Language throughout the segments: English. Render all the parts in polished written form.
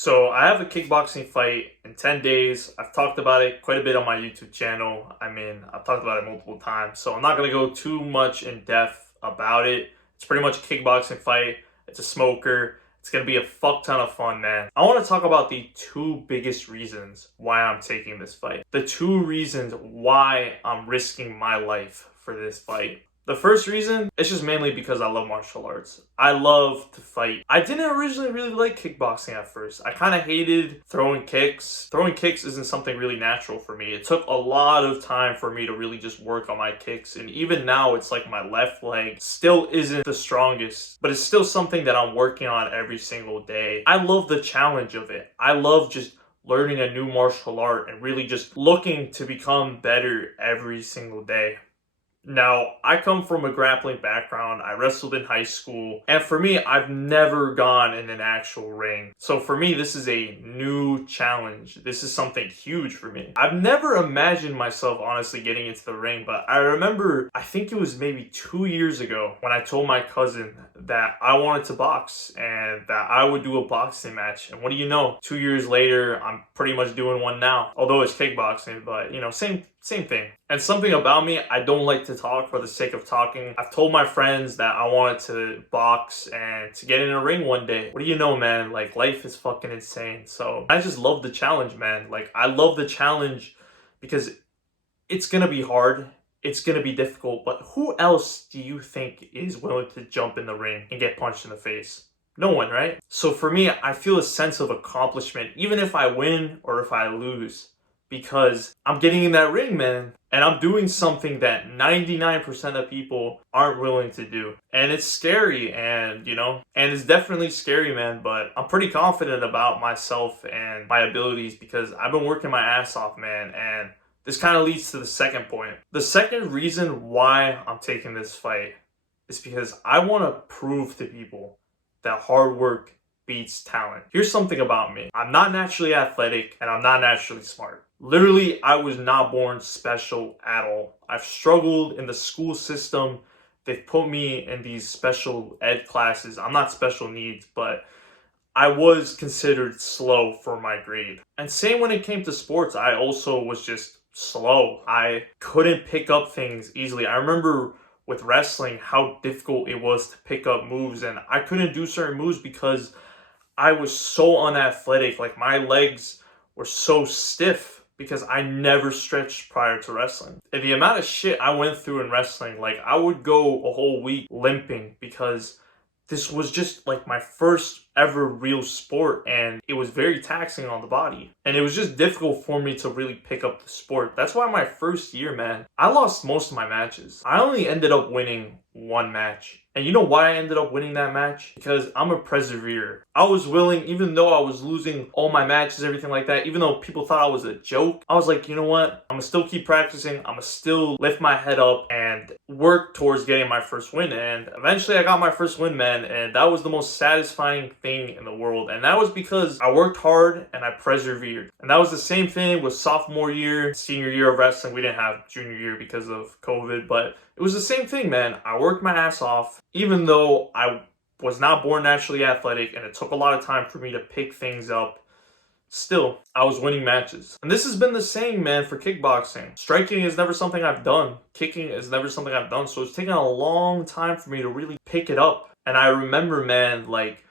So I have a kickboxing fight in 10 days. I've talked about it quite a bit on my YouTube channel. I've talked about it multiple times. So I'm not going to go too much in depth about it. It's pretty much a kickboxing fight. It's a smoker. It's going to be a fuck ton of fun, man. I want to talk about the two biggest reasons why I'm taking this fight. The two reasons why I'm risking my life for this fight. The first reason, it's just mainly because I love martial arts. I love to fight. I didn't originally really like kickboxing at first. I kind of hated throwing kicks. Throwing kicks isn't something really natural for me. It took a lot of time for me to really just work on my kicks. And even now, it's like my left leg still isn't the strongest, but it's still something that I'm working on every single day. I love the challenge of it. I love just learning a new martial art and really just looking to become better every single day. Now, I come from a grappling background. I wrestled in high school. And for me, I've never gone in an actual ring. So for me, this is a new challenge. This is something huge for me. I've never imagined myself honestly getting into the ring, but I remember, I think it was maybe 2 years ago when I told my cousin that I wanted to box and that I would do a boxing match. And what do you know? 2 years later, I'm pretty much doing one now. Although it's kickboxing, but same thing. And something about me, I don't like to talk for the sake of talking. I've told my friends that I wanted to box and to get in a ring one day. What do you know, man? Like, life is fucking insane. So I just love the challenge, man. Like, I love the challenge because it's gonna be hard. It's gonna be difficult. But who else do you think is willing to jump in the ring and get punched in the face? No one, right? So for me, I feel a sense of accomplishment, even if I win or if I lose, because I'm getting in that ring, man. And I'm doing something that 99% of people aren't willing to do. And it's scary and it's definitely scary, man. But I'm pretty confident about myself and my abilities because I've been working my ass off, man. And this kind of leads to the second point. The second reason why I'm taking this fight is because I want to prove to people that hard work beats talent. Here's something about me. I'm not naturally athletic and I'm not naturally smart. Literally, I was not born special at all. I've struggled in the school system. They've put me in these special ed classes. I'm not special needs, but I was considered slow for my grade. And same when it came to sports, I also was just slow. I couldn't pick up things easily. I remember with wrestling how difficult it was to pick up moves, and I couldn't do certain moves because I was so unathletic. Like, my legs were so stiff because I never stretched prior to wrestling. And the amount of shit I went through in wrestling, like, I would go a whole week limping because this was just like my first ever real sport and it was very taxing on the body. And it was just difficult for me to really pick up the sport. That's why my first year, man, I lost most of my matches. I only ended up winning one match. And you know why I ended up winning that match? Because I'm a perseverer. I was willing, even though I was losing all my matches, everything like that, even though people thought I was a joke, I was like, you know what? I'm gonna still keep practicing. I'm gonna still lift my head up and work towards getting my first win. And eventually I got my first win, man. And that was the most satisfying thing in the world. And that was because I worked hard and I persevered. And that was the same thing with sophomore year, senior year of wrestling. We didn't have junior year because of COVID, but it was the same thing, man. I worked my ass off, even though I was not born naturally athletic and it took a lot of time for me to pick things up. Still, I was winning matches. And this has been the same, man, for kickboxing. Striking is never something I've done. Kicking is never something I've done. So it's taken a long time for me to really pick it up. And I remember, man, like,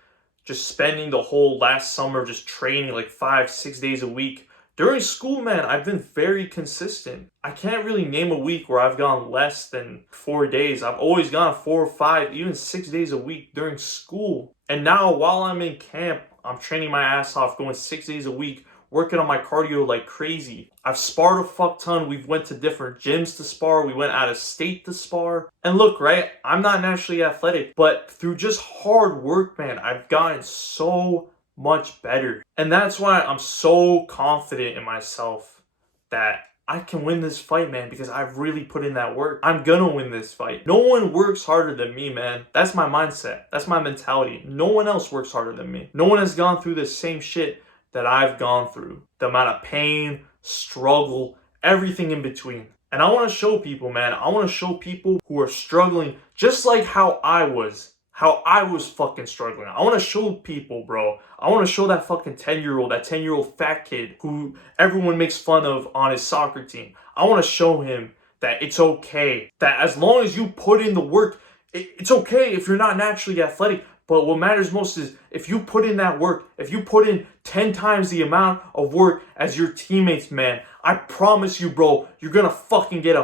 just spending the whole last summer just training like 5-6 days a week. During school, man, I've been very consistent. I can't really name a week where I've gone less than 4 days. I've always gone 4 or 5, even 6 days a week during school. And now while I'm in camp, I'm training my ass off, going 6 days a week, working on my cardio like crazy. I've sparred a fuck ton. We've went to different gyms to spar. We went out of state to spar. And look, right, I'm not naturally athletic, but through just hard work, man, I've gotten so much better. And that's why I'm so confident in myself that I can win this fight, man, because I've really put in that work. I'm gonna win this fight. No one works harder than me, man. That's my mindset. That's my mentality. No one else works harder than me. No one has gone through the same shit that I've gone through. The amount of pain, struggle, everything in between. And I want to show people, man, I want to show people who are struggling just like how I was, how I was fucking struggling. I want to show people, bro. I want to show that fucking 10-year-old, that 10-year-old fat kid who everyone makes fun of on his soccer team. I want to show him that it's okay. That as long as you put in the work, it's okay if you're not naturally athletic. But what matters most is if you put in that work, if you put in 10 times the amount of work as your teammates, man, I promise you, bro, you're going to fucking get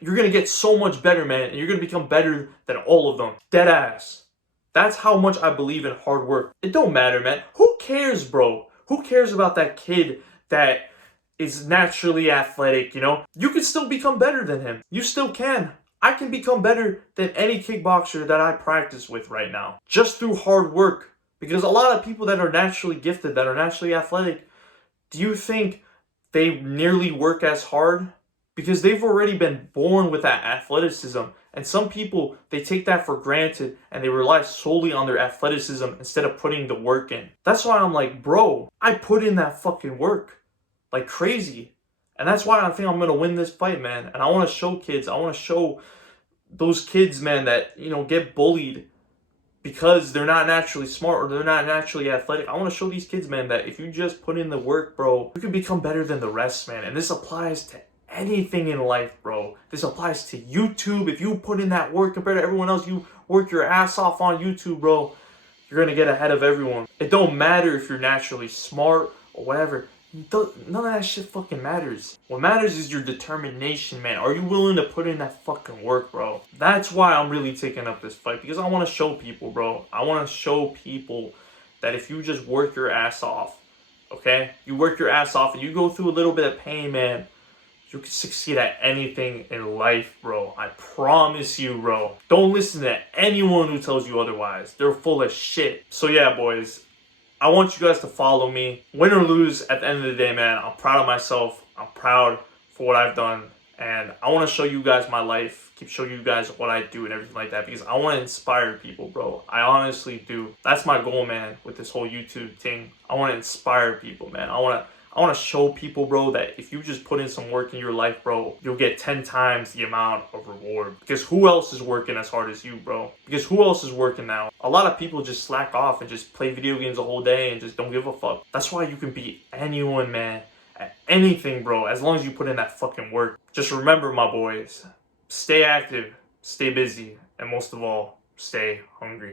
you're going to get so much better, man, and you're going to become better than all of them. Dead ass. That's how much I believe in hard work. It don't matter, man. Who cares, bro? Who cares about that kid that is naturally athletic, you know? You can still become better than him. You still can. I can become better than any kickboxer that I practice with right now. Just through hard work. Because a lot of people that are naturally gifted, that are naturally athletic, do you think they nearly work as hard? Because they've already been born with that athleticism. And some people, they take that for granted and they rely solely on their athleticism instead of putting the work in. That's why I'm like, bro, I put in that fucking work like crazy. And that's why I think I'm going to win this fight, man. And I want to show kids, I want to show those kids, man, that, you know, get bullied because they're not naturally smart or they're not naturally athletic. I want to show these kids, man, that if you just put in the work, bro, you can become better than the rest, man. And this applies to anything in life, bro. This applies to YouTube. If you put in that work compared to everyone else, you work your ass off on YouTube, bro, you're going to get ahead of everyone. It don't matter if you're naturally smart or whatever. None of that shit fucking matters. What matters is your determination, man. Are you willing to put in that fucking work, bro? That's why I'm really taking up this fight, because I want to show people, bro. I want to show people that if you just work your ass off, okay? You work your ass off and you go through a little bit of pain, man, you can succeed at anything in life, bro. I promise you, bro. Don't listen to anyone who tells you otherwise. They're full of shit. So yeah, boys, I want you guys to follow me. Win or lose, at the end of the day, man, I'm proud of myself. I'm proud for what I've done. And I want to show you guys my life. Keep showing you guys what I do and everything like that. Because I want to inspire people, bro. I honestly do. That's my goal, man, with this whole YouTube thing. I want to inspire people, man. I want to show people, bro, that if you just put in some work in your life, bro, you'll get 10 times the amount of reward. Because who else is working as hard as you, bro? Because who else is working now? A lot of people just slack off and just play video games the whole day and just don't give a fuck. That's why you can beat anyone, man, at anything, bro, as long as you put in that fucking work. Just remember, my boys, stay active, stay busy, and most of all, stay hungry.